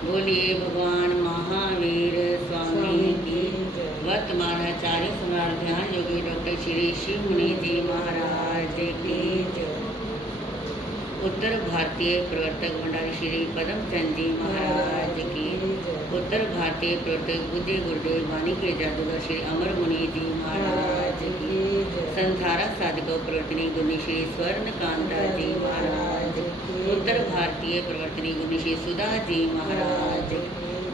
बोलिए भगवान महावीर स्वामी की। वर्तमान आचार्य सम्राट ध्यान योगी डॉक्टर श्री शिव मुनि जी महाराज की। उत्तर भारतीय प्रवर्तक भंडारी श्री पदमचंद जी महाराज की। उत्तर भारतीय प्रवर्तक बुद्धि गुरुदेव वाणी के जादूगर श्री अमर मुनि जी महाराज की। संधारा साधकों प्रवर्तनी गुणी श्री स्वर्ण कांता जी महाराज। उत्तर भारतीय प्रवर्तनी गुणी श्री सुधा जी महाराज।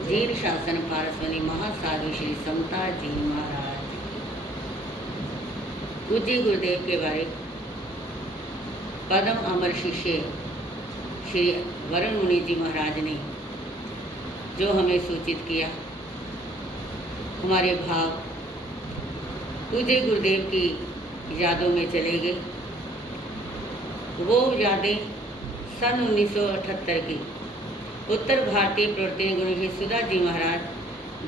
जीन शासन पारसवनी महासाधु श्री समता जी महाराज। पूज्य गुरुदेव के बारे पदम अमर शिष्य श्री वरुण मुनि जी महाराज ने जो हमें सूचित किया, हमारे भाव पूज्य गुरुदेव की यादों में चले गए। वो यादें सन 1978 की उत्तर भारतीय प्रवर्तन गुरु श्री सुधा जी महाराज,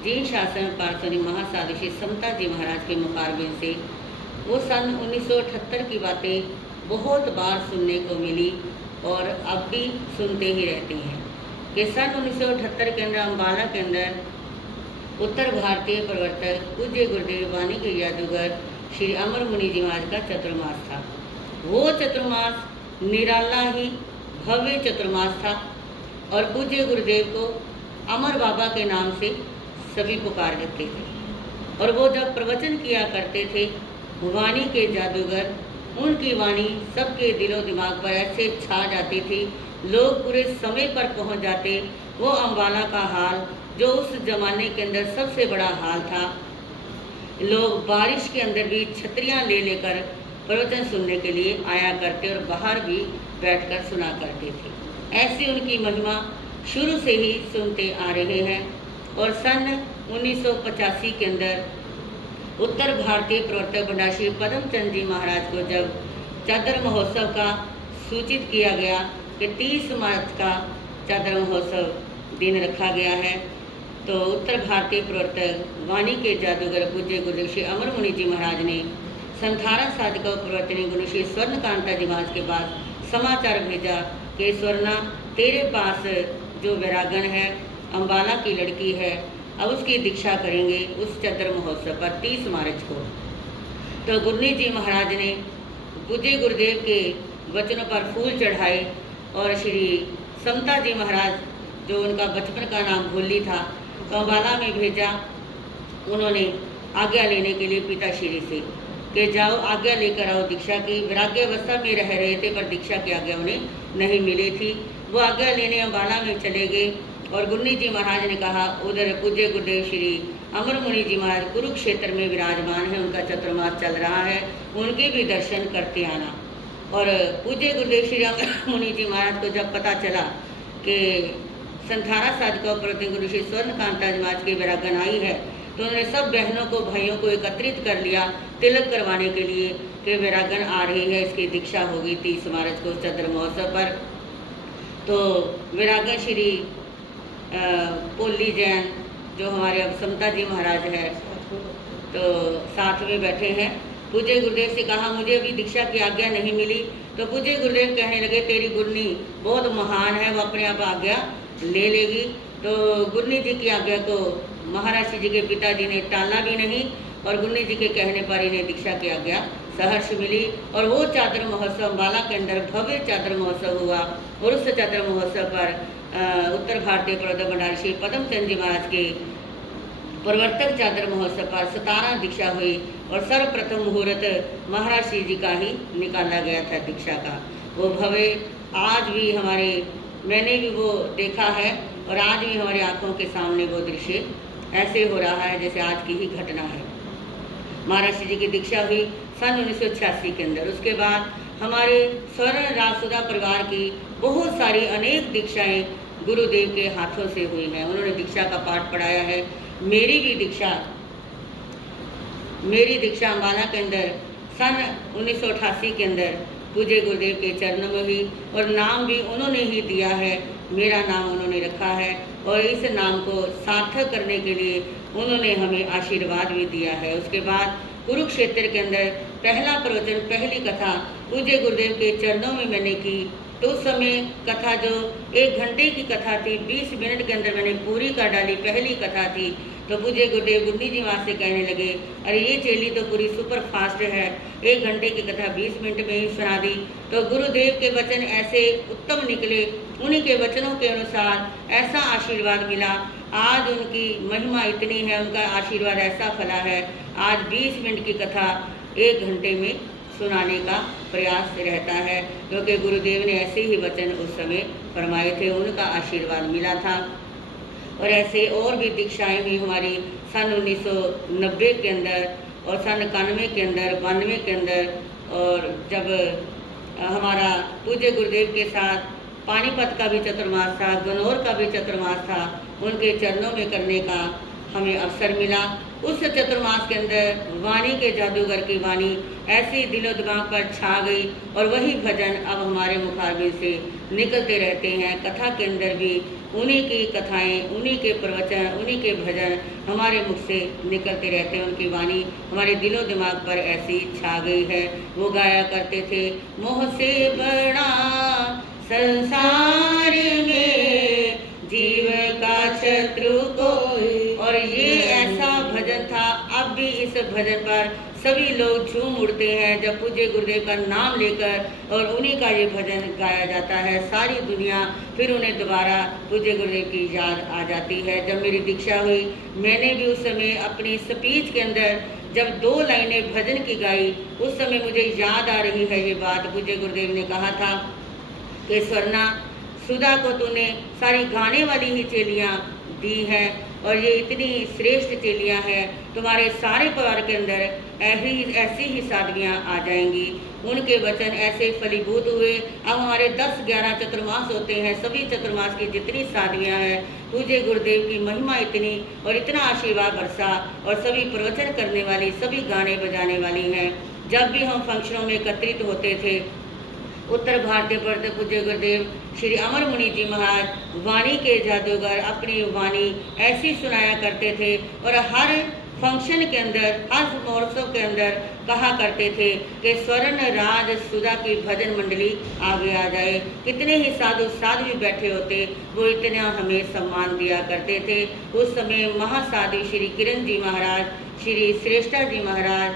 जीन शासन पार्षद महासाधु श्री समता जी महाराज के मुकाबले से वो सन 1978 की बातें बहुत बार सुनने को मिली और अब भी सुनते ही रहते हैं कि सन 1978 के अंदर अम्बाला के अंदर उत्तर भारतीय प्रवर्तक पूज्य गुरुदेव वाणी के जादूगर श्री अमर मुनि जी महाराज का चतुर्मास था। वो चतुर्मास निराला ही भव्य चतुर्मास था और पूज्य गुरुदेव को अमर बाबा के नाम से सभी पुकार देते थे। और वो जब प्रवचन किया करते थे, वाणी के जादूगर, उनकी वाणी सबके दिलो दिमाग पर ऐसे छा जाती थी, लोग पूरे समय पर पहुंच जाते। वो अम्बाला का हाल जो उस जमाने के अंदर सबसे बड़ा हाल था, लोग बारिश के अंदर भी छतरियां ले लेकर प्रवचन सुनने के लिए आया करते और बाहर भी बैठकर सुना करते थे। ऐसी उनकी महिमा शुरू से ही सुनते आ रहे हैं। और सन 1985 के अंदर उत्तर भारतीय प्रवर्तक भंडारी श्री पदमचंद जी महाराज को जब चादर महोत्सव का सूचित किया गया कि 30 मार्च का चादर महोत्सव दिन रखा गया है, तो उत्तर भारतीय प्रवर्तक वाणी के जादूगर पूज्य गुरुदेव श्री अमर मुनि जी महाराज ने संधारा साधकों प्रवर्तनी गुरु श्री स्वर्ण कांता जी महाराज के पास समाचार भेजा कि स्वर्णा, तेरे पास जो वैरागन है, अम्बाला की लड़की है, अब उसकी दीक्षा करेंगे उस चादर महोत्सव पर 30 मार्च को। तो गुरनी जी महाराज ने पूज्य गुरुदेव के वचनों पर फूल चढ़ाए और श्री समता जी महाराज, जो उनका बचपन का नाम भोली था, तो अम्बाला में भेजा। उन्होंने आज्ञा लेने के लिए पिताश्री से कि जाओ आज्ञा लेकर आओ दीक्षा की। वैराग्यावस्था में रह रहे थे पर दीक्षा की आज्ञा उन्हें नहीं मिली थी। वो आज्ञा लेने अम्बाला में चले गए और गुरनी जी महाराज ने कहा, उधर पूज्य गुरुदेव श्री अमर मुनि जी महाराज कुरुक्षेत्र में विराजमान है, उनका चतुर्मास चल रहा है, उनके भी दर्शन करते आना। और पूज्य गुरुदेव श्री अमर मुनि जी महाराज को जब पता चला कि संधारा साधकों प्रवर्तक गुरु श्री स्वर्ण कांता जी महाराज की वैरागन आई है, तो उन्होंने सब बहनों को भाइयों को एकत्रित कर लिया तिलक करवाने के लिए कि वैरागन आ रही है, इसकी दीक्षा होगी 30 मार्च को चादर महोत्सव पर। तो वैरागन श्री पोली जैन, जो हमारे अब समता जी महाराज है, तो साथ में बैठे हैं। पूज्य गुरुदेव से कहा, मुझे अभी दीक्षा की आज्ञा नहीं मिली। तो पूज्य गुरुदेव कहने लगे, तेरी गुरनी बहुत महान है, वो अपने आप आज्ञा ले लेगी। तो गुरनी जी की आज्ञा को महाराज जी के पिताजी ने टाला भी नहीं और गुरनी जी के कहने पर इन्हें दीक्षा की आज्ञा सहर्ष मिली। और वो चादर महोत्सव अम्बाला के अंदर भव्य चादर महोत्सव हुआ और उस चादर महोत्सव पर उत्तर भारतीय प्रवर्तक भंडारी श्री पदमचंद जी महाराज के प्रवर्तक चादर महोत्सव पर 17 दीक्षा हुई और सर्वप्रथम मुहूर्त महाराज श्री जी का ही निकाला गया था दीक्षा का। वो भव्य आज भी मैंने भी वो देखा है और आज भी हमारी आंखों के सामने वो दृश्य ऐसे हो रहा है जैसे आज की ही घटना है। महाराज श्री जी की दीक्षा हुई सन 1986 के अंदर। उसके बाद हमारे स्वर्ण राजसुधा परिवार की बहुत सारी अनेक दीक्षाएं गुरुदेव के हाथों से हुई हैं। उन्होंने दीक्षा का पाठ पढ़ाया है। मेरी दीक्षा अम्बाला के अंदर सन 1988 के अंदर पूज्य गुरुदेव के चरणों में हुई और नाम भी उन्होंने ही दिया है, मेरा नाम उन्होंने रखा है और इस नाम को सार्थक करने के लिए उन्होंने हमें आशीर्वाद भी दिया है। उसके बाद कुरुक्षेत्र के अंदर पहला प्रवचन, पहली कथा पूज्य गुरुदेव के चरणों में मैंने की तो उस समय कथा जो 1 घंटे की कथा थी, 20 मिनट के अंदर मैंने पूरी कर डाली, पहली कथा थी। तो पूज्य गुरुदेव गुंडी जी वहाँ से कहने लगे, अरे ये चेली तो पूरी सुपर फास्ट है, 1 घंटे की कथा 20 मिनट में ही सुना दी। तो गुरुदेव के वचन ऐसे उत्तम निकले, उन्हीं के वचनों के अनुसार ऐसा आशीर्वाद मिला। आज उनकी महिमा इतनी है, उनका आशीर्वाद ऐसा फला है, आज 20 मिनट की कथा 1 घंटे में सुनाने का प्रयास रहता है, क्योंकि गुरुदेव ने ऐसे ही वचन उस समय फरमाए थे, उनका आशीर्वाद मिला था। और ऐसे और भी दीक्षाएं हुई हमारी सन 1990 के अंदर और सन 91 के अंदर, 92 के अंदर। और जब हमारा पूज्य गुरुदेव के साथ पानीपत का भी चतुर्मास था, गनौर का भी चतुर्मास था, उनके चरणों में करने का हमें अवसर मिला। उस चतुर्मास के अंदर वाणी के जादूगर की वाणी ऐसी दिलो दिमाग पर छा गई और वही भजन अब हमारे मुखारबिन से निकलते रहते हैं। कथा के अंदर भी उन्हीं की कथाएं, उन्हीं के प्रवचन, उन्हीं के भजन हमारे मुख से निकलते रहते हैं। उनकी वाणी हमारे दिलो दिमाग पर ऐसी छा गई है। वो गाया करते थे, मोह से बड़ा संसार में जीव का शत्रु कोई। और ये ऐसा भजन था, अब भी इस भजन पर सभी लोग झूम उठते हैं जब पूज्य गुरुदेव का नाम लेकर और उन्हीं का ये भजन गाया जाता है। सारी दुनिया फिर उन्हें दोबारा पूज्य गुरुदेव की याद आ जाती है। जब मेरी दीक्षा हुई, मैंने भी उस समय अपनी स्पीच के अंदर जब 2 लाइनें भजन की गाई, उस समय मुझे याद आ रही है ये बात। पूज्य गुरुदेव ने कहा था कि स्वर्णा, सुधा को तूने सारी गाने वाली ही चेलियाँ दी हैं और ये इतनी श्रेष्ठ चेलियाँ हैं, तुम्हारे सारे परिवार के अंदर ऐसी ही साधवियाँ आ जाएंगी। उनके वचन ऐसे फलीभूत हुए। अब हमारे 10-11 चतुर्मास होते हैं, सभी चतुर्मास की जितनी साधवियाँ हैं, पूज्य गुरुदेव की महिमा इतनी और इतना आशीर्वाद बरसा और सभी प्रवचन करने वाली, सभी गाने बजाने वाली हैं। जब भी हम फंक्शनों में एकत्रित होते थे, उत्तर भारतीय पढ़ते पूज्य गुरुदेव श्री अमर मुनि जी महाराज वाणी के जादूगर अपनी वाणी ऐसी सुनाया करते थे और हर फंक्शन के अंदर, हर महोत्सव के अंदर कहा करते थे कि स्वर्ण राज सुधा की भजन मंडली आगे आ जाए। कितने ही साधु साध्वी बैठे होते, वो इतना हमें सम्मान दिया करते थे। उस समय महासाधु श्री किरण जी महाराज, श्री श्रेष्ठा जी महाराज,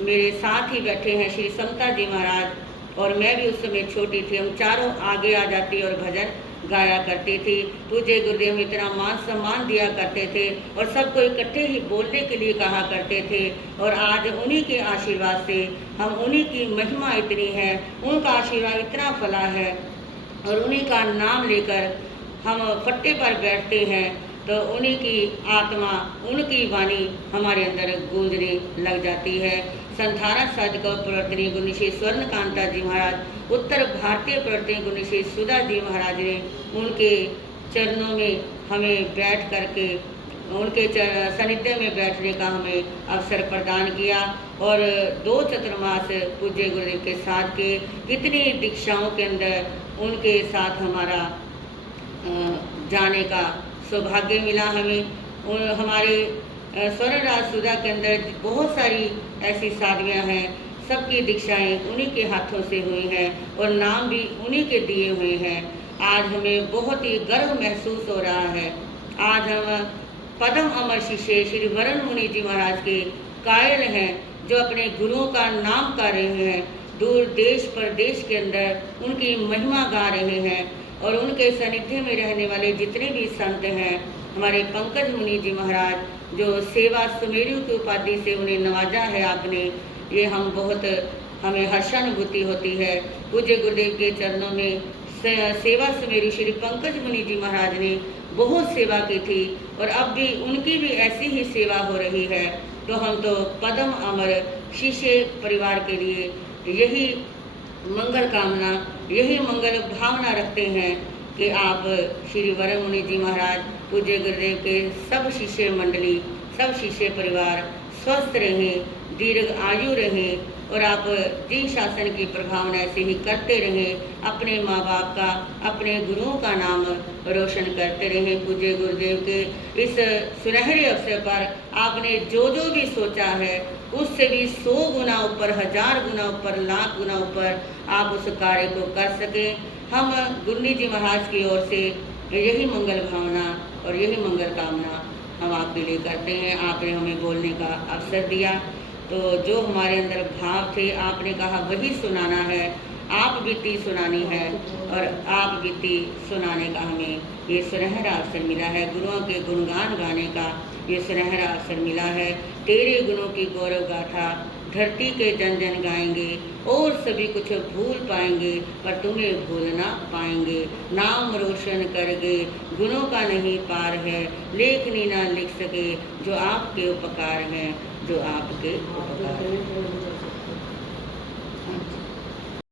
मेरे साथ ही बैठे हैं श्री समता जी महाराज, और मैं भी उस समय छोटी थी। हम चारों आगे आ जाती और भजन गाया करती थी। पूज्य गुरुदेव इतना मान सम्मान दिया करते थे और सबको इकट्ठे ही बोलने के लिए कहा करते थे। और आज उन्हीं के आशीर्वाद से हम, उन्हीं की महिमा इतनी है, उनका आशीर्वाद इतना फला है और उन्हीं का नाम लेकर हम फट्टे पर बैठते हैं तो उन्हीं की आत्मा, उनकी वाणी हमारे अंदर गूंजने लग जाती है। संधारा साधिका प्रवर्तनी गुरु श्री स्वर्ण कांता जी महाराज, उत्तर भारतीय प्रवर्तनी गुरु श्री सुधा जी महाराज ने उनके चरणों में हमें बैठ करके, उनके सानिध्य में बैठने का हमें अवसर प्रदान किया। और 2 चतुर्मास पूज्य गुरुदेव के साथ के कितनी दीक्षाओं के अंदर उनके साथ हमारा जाने का सौभाग्य मिला हमें। हमारे स्वर्ण राज सुधा के अंदर बहुत सारी ऐसी साधवियाँ हैं, सबकी दीक्षाएं उन्हीं के हाथों से हुई हैं और नाम भी उन्हीं के दिए हुए हैं। आज हमें बहुत ही गर्व महसूस हो रहा है। आज हम पद्म अमर शिष्य श्री वरण मुनि जी महाराज के कायल हैं, जो अपने गुरुओं का नाम गा रहे हैं, दूर देश प्रदेश के अंदर उनकी महिमा गा रहे हैं। और उनके सानिध्य में रहने वाले जितने भी संत हैं, हमारे पंकज मुनि जी महाराज, जो सेवा सुमेरु की उपाधि से उन्हें नवाजा है आपने, ये हम बहुत, हमें हर्षानुभूति होती है। पूज्य गुरुदेव के चरणों में सेवा सुमेरु श्री पंकज मुनि जी महाराज ने बहुत सेवा की थी और अब भी उनकी भी ऐसी ही सेवा हो रही है। तो हम तो पद्म अमर शिष्य परिवार के लिए यही मंगल कामना, यही मंगल भावना रखते हैं कि आप श्री वरण मुनि जी महाराज, पूज्य गुरुदेव के सब शिष्य मंडली, सब शिष्य परिवार स्वस्थ रहें, दीर्घ आयु रहें और आप जी शासन की प्रभावना ऐसे ही करते रहें, अपने माँ बाप का, अपने गुरुओं का नाम रोशन करते रहें। पूज्य गुरुदेव के इस सुनहरे अवसर पर आपने जो जो भी सोचा है उससे भी 100 गुना ऊपर, 1000 गुना ऊपर, लाख गुना ऊपर आप उस कार्य को कर सकें। हम गुन्नी जी महाराज की ओर से यही मंगल भावना और यही मंगल कामना हम आपके लिए करते हैं। आपने हमें बोलने का अवसर दिया, तो जो हमारे अंदर भाव थे आपने कहा वही सुनाना है, आप बीती सुनानी है, और आप बीती सुनाने का हमें ये सुनहरा अवसर मिला है। गुरुओं के गुणगान गाने का ये सुनहरा अवसर मिला है। तेरे गुणों की गौरव गाथा धरती के जन जन गाएंगे, और सभी कुछ भूल पाएंगे पर तुम्हें भूल ना पाएंगे। नाम रोशन करगे गुणों का नहीं पार है, लेखनी ना लिख सके जो आपके उपकार हैं, जो आपके उपकार हैं।